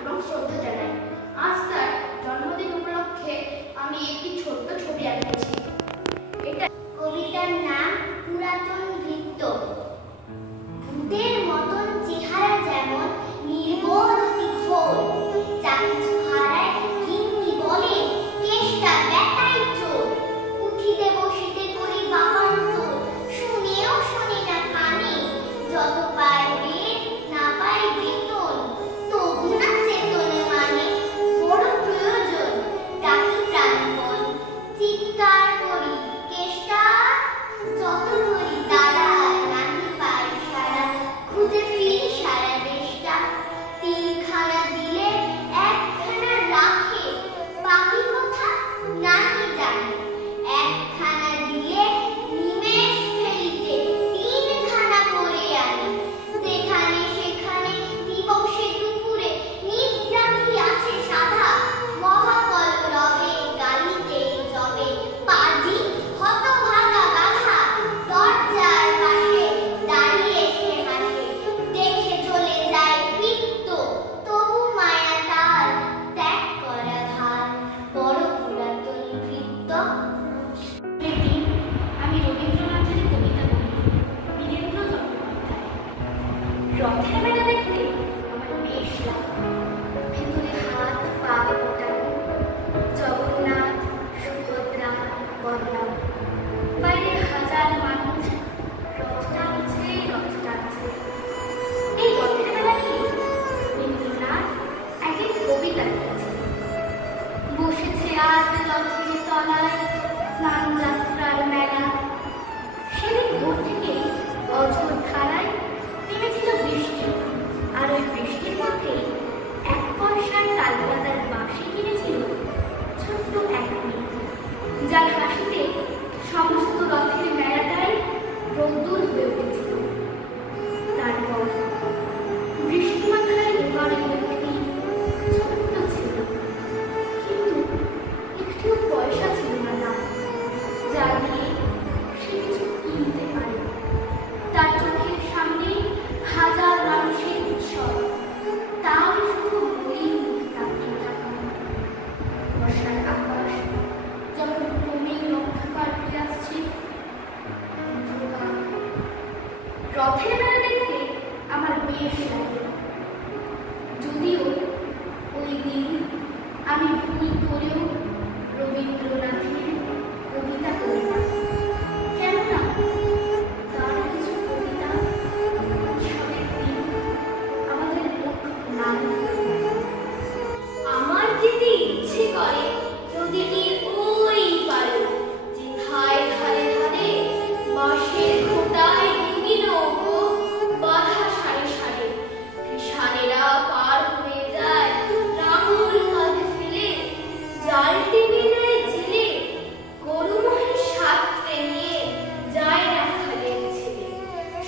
এবং শ্রদ্ধা জানাই। আজ তার জন্মদিন উপলক্ষে আমি একটি ছোট্ট ছবি আঁকেছি। এটা কবিতার নাম পুরাতন ভৃত্য। ভূতের মতন চেহারা যেমন নির্বোধ অতি ঘোর, যা কিছু হারায় গিন্নি বলে কেষ্টা বেটাই চোর। উঠিতে বসিতে করি বাবান্তর, শুনেও শোনে না কানে। যত পায় বেদ না পায় বেতন, তবু না চেতনে মানে। বড় প্রয়োজন ডাকি প্রাণপণ, চিৎকার করি কেষ্টা। যত করি দাঁড়ায় নাহি পাই সারা, খুঁজে ফিরি সারা দেশটা। তিনখানা দিলে একখানা রাখে, বাকি কথা নাহি জানে। একখানা দিলে নিমেষ ফেলিতে তিনখানা করে আনে। যেখানে সেখানে দিবসে দুপুরে নিদ্রাকি আছে সাধা। মহাকলরবে গালিতে জবে পাজি হতভাগা গাধা। দরজার পাশে দাঁড়িয়ে সে হাসে, দেখে চলে যায় পিত্ত। তবু মায়া তার ত্যাগ করা ভার, বড় পুরাতন ভৃত্য। একদিন আমি রবীন্দ্রনাথের কবিতা পড়ি, বীরেন্দ্র চট্টোপাধ্যায়। রথের মেলা দেখতে আমার বেশ লাগে। ভেতরে হাত পা গোটানো, জগন্নাথ সুভদ্রা বলরাম, বাইরে হাজার মানুষ রথ টানছে রথ টানছে। এই রথের মেলা নিয়ে রবীন্দ্রনাথ একদিন কবিতা লিখেছেন। বসেছে আজ রথের তলায় স্নান যাত্রার মেলা। সেদিন ভোর থেকে অঝোর ধারায় নেমেছিল বৃষ্টি, আর ওই বৃষ্টির মধ্যে 1 পয়সার তালপাতার বাঁশি কিনেছিল ছোট্ট এক মেয়ে, যার হাসিতে সমস্ত রথের মেলাটাই রোদ্দুর হয়ে উঠেছিল। তারপর বৃষ্টি মাথায় এবারে লক্ষ্মী ছোট্ট ছিল, কিন্তু একটু পয়সা ছিল না তার, যা দিয়ে সে কিছু কিনতে পারে। তার চোখের সামনে হাজার মানুষের উৎসব, তার শুধু মলিন মুখে তাকিয়ে থাকা। বর্ষার আকাশ যখন ক্রমেই অন্ধকার হয়ে আসছে, রথের মেলা দেখতে আমার বেশ লাগে। যদিও ওই দিন আমি ভুল করেও রবীন্দ্রনাথের কবিতা পড়ি না, কেননা তার কিছু কবিতা উৎসবের দিন আমাদের মুখ লাল করে দেয়। আমার যেতে ইচ্ছে করে নদীটির ওই পারে, যেথায় ধারে ধারে বাঁশের খোঁটায় ডিঙি নৌকো বাঁধা সারি সারি। কৃষানেরা পার হয়ে যায় লাঙল কাঁধে ফেলে, জাল টেনে নেয় জেলে। গরু মহিষ সাথে নিয়ে যায় না খালের ছেলে।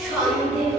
সন্দেহ